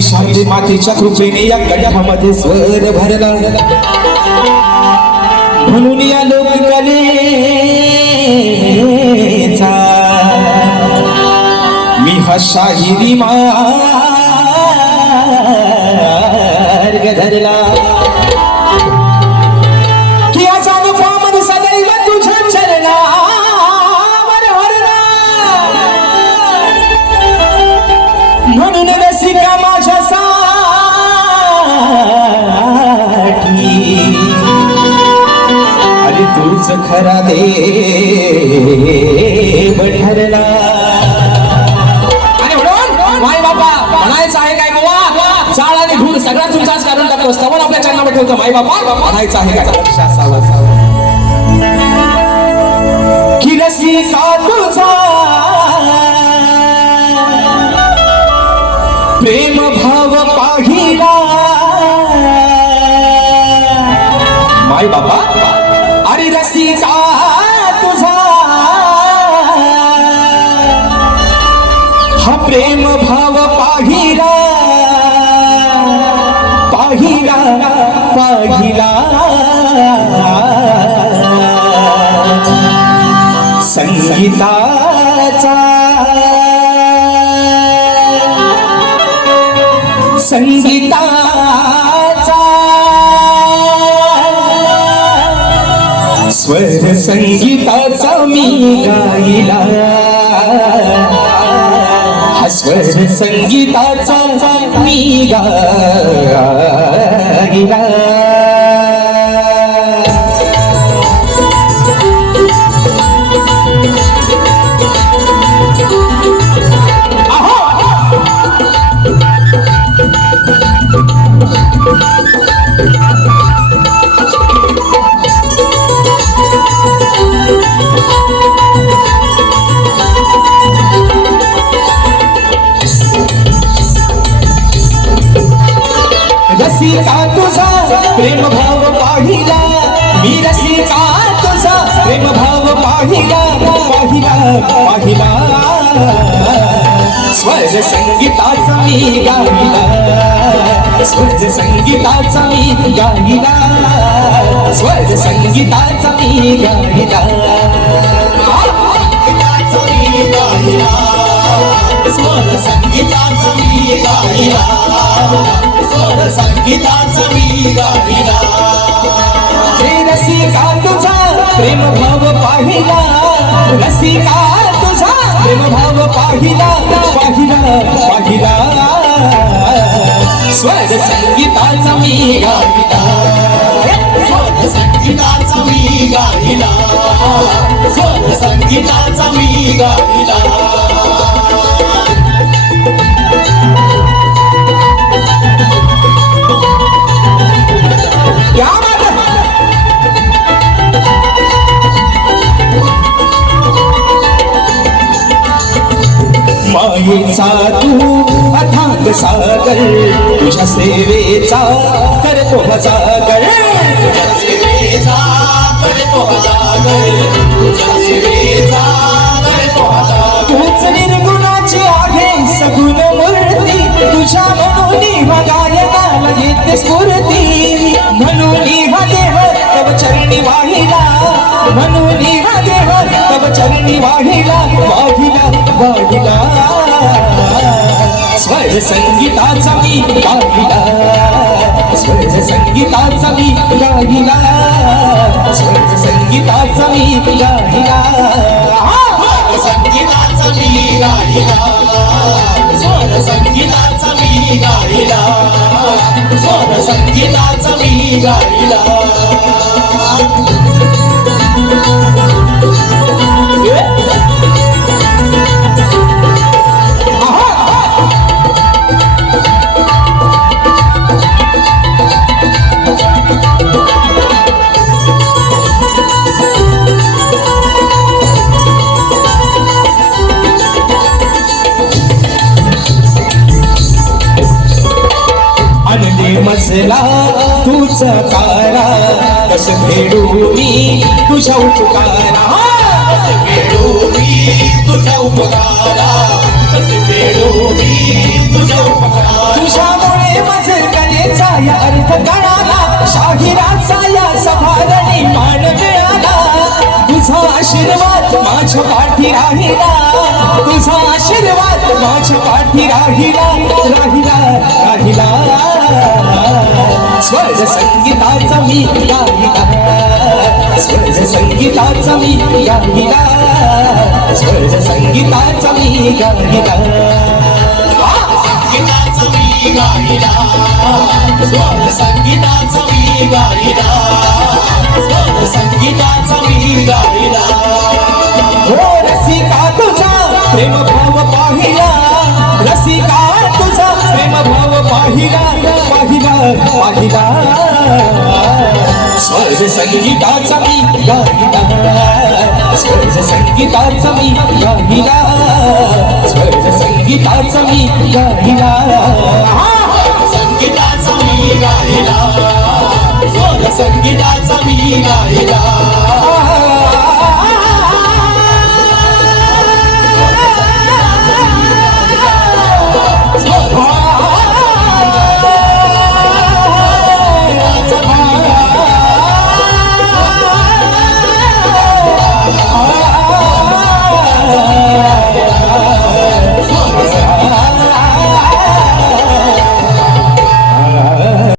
शारदे मातेच्या कृपेने या गड्यामध्ये स्वर भरला म्हणून या लोककलेचा मी हा शाहिरी मार्ग धरला की याचा अनुपम सदैव तुझ्या चरणावर हरला म्हणून रसिका अरे तूच खरा देव ठरला. आणि म्हणून माय बापा म्हणायचं आहे काय बाबा चाळ आणि धूर सगळा तुमचाच कारण टाकतो स्तवन आपल्या चरणावर ठेवतो माय बापा म्हणायचं आहे काय लक्ष असावं की रसिका तुझा प्रेम भाव पाहिला माय बाबा अरे रसिका तुझा हा प्रेम भाव पाहिला पाहिला पाहिला संगीताचा संगीताचा स्वर संगीताचा मी गायला हा स्वर संगीताचा मी गायला रसिका तुझा प्रेम भाव पाहिला मी रसिका तुझा प्रेम भाव पाहिला पाहिला पाहिला स्वर संगीताचा मी गायला स्वर संगीताचा मी गायला स्वर संगीताचा मी गायला स्वर संगीताचा मी गायला स्वर संगीताचा मी गायला हे रसिका तुझा प्रेम भाव पाहिला रसिका तुझा प्रेम भाव पाहिला पाहिला पाहिला स्वर संगीताचा मी गायला स्वर संगीताचा मी गायला स्वर संगीताचा मी गायला मायेचा तू अथांग सागर तुझ्या सेवेचा करतो हजागर तुझ्या सेवेचा करतो हजागर तुझ्या सेवेचा करतो हजागर तूच निर्गुणाची आहे सगुण मूर्ती तुझ्या म्हणून गायनाला येते स्फूर्ती म्हणून हा देव तव चरणी वाहिला म्हणून हा देव तव चरणी वाहिला वाहिला वाहिला स्वर संगीताचा मी गाईला स्वर संगीताचा मी गाईला स्वर संगीताचा मी गाईला संगीताचा मी गायला स्वर संगीताचा मी गायला स्वर संगीताचा मी गायला मजला तूच कारा कस फेडू मी तुझ्या उपकारा वेडू मी तुझ्या उपकारा कसे वेडू मी तुझ्या उपकारा तुझ्यामुळे माझे कलेचा या अर्थ कळाला शाहिराचा या सभारणी मान मिळाला तुझा आशीर्वाद माझ्या पाठी राहिला तुझा आशीर्वाद माझ्या पाठी राहिला राहिला राहिला स्वर संगीताचा मी गाईला स्वर संगीताचा मी गाईला स्वर संगीताचा मी गाईला संगीताचा मी गायला स्वर संगीताचा मी गायला स्वर संगीताचा मी गायला हो रसिका तुझा प्रेम भाव पाहिला रसिका तुझा प्रेम भाव पाहिला पाहिला पाहिला स्वर संगीताचा मी गाईला स्वर संगीताचा मी गाईला स्वर संगीताचा मी गाईला संगीताचा मी गायला स्वर संगीताचा मी गायला